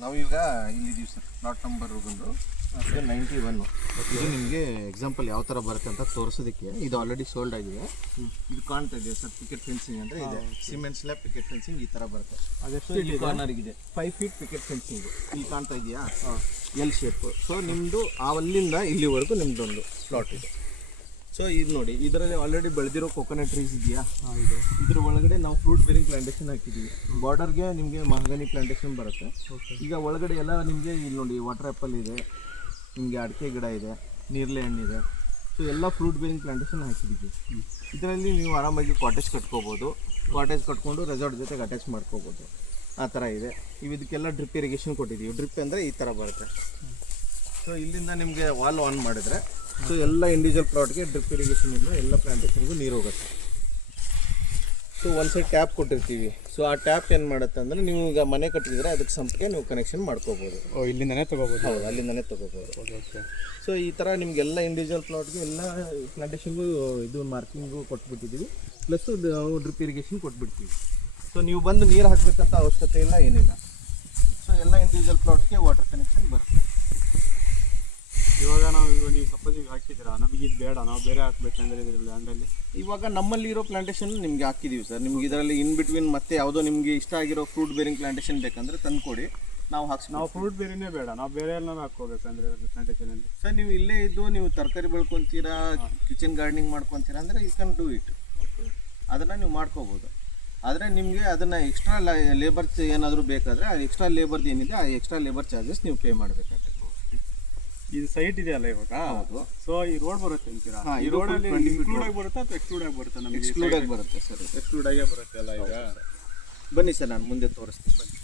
ನಾವೀಗ ಇಲ್ಲಿದ್ದೀವಿ sir. Plot number ಬಂದು 91. ಇದು ನಿಮಗೆ ಎಕ್ಸಾಂಪಲ್ ಯಾವ ಥರ ಬರುತ್ತೆ ಅಂತ ತೋರಿಸೋದಕ್ಕೆ. ಇದು ಆಲ್ರೆಡಿ ಸೋಲ್ಡ್ ಆಗಿದೆ. ಇದು ಕಾಣ್ತಾ ಇದೆಯಾ ಸರ್? ಪಿಕೆಟ್ ಫೆನ್ಸಿಂಗ್ ಅಂದರೆ ಇದೆ. ಸಿಮೆಂಟ್ ಸ್ಲ್ಯಾಬ್ ಪಿಕೆಟ್ ಫೆನ್ಸಿಂಗ್ ಈ ಥರ ಬರುತ್ತೆ. ಅದೆಷ್ಟು ಕಾರ್ನರ್ಗಿದೆ 5 ಫೀಟ್ ಪಿಕೆಟ್ ಫೆನ್ಸಿಂಗ್. ಇಲ್ಲಿ ಕಾಣ್ತಾ ಇದೆಯಾ ಎಲ್ ಶೇಪ್. ಸೊ ನಿಮ್ಮದು ಅಲ್ಲಿಂದ ಇಲ್ಲಿವರೆಗೂ ನಿಮ್ಮದೊಂದು ಪ್ಲಾಟ್ ಇದೆ. ಸೊ ಇದು ನೋಡಿ, ಇದರಲ್ಲಿ ಆಲ್ರೆಡಿ ಬೆಳೆದಿರೋ ಕೊಕೊನಟ್ ಟ್ರೀಸ್ ಇದೆಯಾ? ಇದ್ರ ಒಳಗಡೆ ನಾವು ಫ್ರೂಟ್ ಬೇರಿಂಗ್ ಪ್ಲಾಂಟೇಶನ್ ಹಾಕಿದ್ದೀವಿ. ಬಾರ್ಡರ್ಗೆ ನಿಮಗೆ ಮಹಗನಿ ಪ್ಲಾಂಟೇಶನ್ ಬರುತ್ತೆ. ಈಗ ಒಳಗಡೆ ಎಲ್ಲ ನಿಮಗೆ ಇಲ್ಲಿ ನೋಡಿ ವಾಟರ್ ಆ್ಯಪಲ್ ಇದೆ, ನಿಮಗೆ ಅಡಿಕೆ ಗಿಡ ಇದೆ, ನೇರಳೆ ಹಣ್ಣಿದೆ. ಸೊ ಎಲ್ಲ ಫ್ರೂಟ್ ಬೇರಿಂಗ್ ಪ್ಲಾಂಟೇಶನ್ ಹಾಕಿದ್ದೀವಿ. ಇದರಲ್ಲಿ ನೀವು ಆರಾಮಾಗಿ ಕಾಟೇಜ್ ಕಟ್ಕೋಬೋದು. ಕಾಟೇಜ್ ಕಟ್ಕೊಂಡು ರೆಸಾರ್ಟ್ ಜೊತೆಗೆ ಅಟ್ಯಾಚ್ ಮಾಡ್ಕೋಬೋದು. ಆ ಥರ ಇದೆ. ಇದಕ್ಕೆಲ್ಲ ಡ್ರಿಪ್ ಇರಿಗೇಷನ್ ಕೊಟ್ಟಿದ್ದೀವಿ. ಡ್ರಿಪ್ ಅಂದರೆ ಈ ಥರ ಬರುತ್ತೆ. ಸೊ ಇಲ್ಲಿಂದ ನಿಮಗೆ ವಾಲ್ ಆನ್ ಮಾಡಿದ್ರೆ ಸೊ ಎಲ್ಲ ಇಂಡಿವಿಜುವಲ್ ಪ್ಲಾಟ್ಗೆ ಡ್ರಿಪ್ ಇರಿಗೇಷನಿಂದ ಎಲ್ಲ ಪ್ಲಾಂಟೇಷನ್ಗೂ ನೀರು ಹೋಗುತ್ತೆ. ಸೊ ಒಂದು ಸೈಡ್ ಟ್ಯಾಪ್ ಕೊಟ್ಟಿರ್ತೀವಿ. ಸೊ ಆ ಟ್ಯಾಪ್ ಏನು ಮಾಡುತ್ತೆ ಅಂದರೆ ನೀವು ಈಗ ಮನೆ ಕಟ್ಟಿದ್ರೆ ಅದಕ್ಕೆ ಸಂಪಕ್ಕೆ ನೀವು ಕನೆಕ್ಷನ್ ಮಾಡ್ಕೋಬೋದು. ಇಲ್ಲಿಂದನೇ ತೊಗೋಬೋದು? ಹೌದು, ಅಲ್ಲಿಂದನೇ ತೊಗೋಬೋದು. ಓಕೆ. ಸೊ ಈ ಥರ ನಿಮಗೆಲ್ಲ ಇಂಡಿವಿಜುವಲ್ ಪ್ಲಾಟ್ಗೆ ಎಲ್ಲ ಪ್ಲಾಂಟೇಷನ್ಗೂ ಇದು ಮಾರ್ಕಿಂಗು ಕೊಟ್ಬಿಟ್ಟಿದ್ದೀವಿ. ಪ್ಲಸ್ ನಾವು ಡ್ರಿಪ್ ಇರಿಗೇಷನ್ ಕೊಟ್ಬಿಡ್ತೀವಿ. ಸೊ ನೀವು ಬಂದು ನೀರು ಹಾಕಬೇಕಂತ ಅವಶ್ಯಕತೆ ಇಲ್ಲ, ಏನಿಲ್ಲ. ಸೊ ಎಲ್ಲ ಇಂಡಿವಿಜುವಲ್ ಪ್ಲಾಟ್ಗೆ ವಾಟರ್ ಕನೆಕ್ಷನ್ ಬರುತ್ತೆ. ಇವಾಗ ನೀವು ಸಪೋಸ್ ಈಗ ಹಾಕಿದ್ದೀರಾ, ನಮಗೆ ಇದು ಬೇಡ, ನಾವು ಬೇರೆ ಹಾಕ್ಬೇಕಂದ್ರೆ ಇದರಲ್ಲಿ ಲ್ಯಾಂಡಲ್ಲಿ ಇವಾಗ ನಮ್ಮಲ್ಲಿ ಇರೋ ಪ್ಲಾಂಟೇಶನ್ ನಿಮಗೆ ಹಾಕಿದ್ದೀವಿ ಸರ್. ನಿಮ್ಗೆ ಇದರಲ್ಲಿ ಇನ್ ಬಿಟ್ವೀನ್ ಮತ್ತೆ ಯಾವುದೋ ನಿಮಗೆ ಇಷ್ಟ ಆಗಿರೋ ಫ್ರೂಟ್ ಬೇರಿಂಗ್ ಪ್ಲಾಂಟೇಶನ್ ಬೇಕಂದ್ರೆ ತಂದುಕೊಡಿ, ನಾವು ನಾವು ಫ್ರೂಟ್ ಬೇರೆನೇ ಬೇಡ, ನಾವು ಬೇರೆ ಎಲ್ಲ ಹಾಕ್ಕೋಬೇಕಂದ್ರೆ ಪ್ಲಾಂಟೇಶನಲ್ಲಿ. ಸರ್ ನೀವು ಇಲ್ಲೇ ಇದ್ದು ನೀವು ತರಕಾರಿ ಬೆಳ್ಕೊತೀರಾ, ಕಿಚನ್ ಗಾರ್ಡನಿಂಗ್ ಮಾಡ್ಕೊತೀರಾ ಅಂದರೆ you can do it. Okay, ಅದನ್ನು ನೀವು ಮಾಡ್ಕೋಬೋದು. ಆದರೆ ನಿಮಗೆ ಅದನ್ನು ಎಕ್ಸ್ಟ್ರಾ ಲೇಬರ್ ಏನಾದರೂ ಬೇಕಾದರೆ ಆ ಎಕ್ಸ್ಟ್ರಾ ಲೇಬರ್ದು ಏನಿದೆ ಆ ಎಕ್ಸ್ಟ್ರಾ ಲೇಬರ್ ಚಾರ್ಜಸ್ ನೀವು ಪೇ ಮಾಡಬೇಕಾಗುತ್ತೆ. ಇದು ಸೈಟ್ ಇದೆಯಲ್ಲ ಇವಾಗ. ಹೌದು. ಸೊ ಈ ರೋಡ್ ಬರುತ್ತೆ ಅಂತೀರಾ? ಈ ರೋಡಲ್ಲಿ ಇನ್ಕ್ಲೂಡ್ ಆಗಿ ಬರುತ್ತಾ ಅಥವಾ ಎಕ್ಸ್ಕ್ಲೂಡ್ ಆಗಿ ಬರುತ್ತಾ? ನಮಗೆ ಎಕ್ಸ್ಕ್ಲೂಡ್ ಆಗಿ ಬರುತ್ತೆ ಸರ್. ಎಕ್ಸ್ಕ್ಲೂಡ್ ಆಗೇ ಬರುತ್ತೆ ಅಲ್ಲ ಈಗ. ಬನ್ನಿ ಸರ್, ನಾನು ಮುಂದೆ ತೋರಿಸ್ತೀನಿ. ಬನ್ನಿ.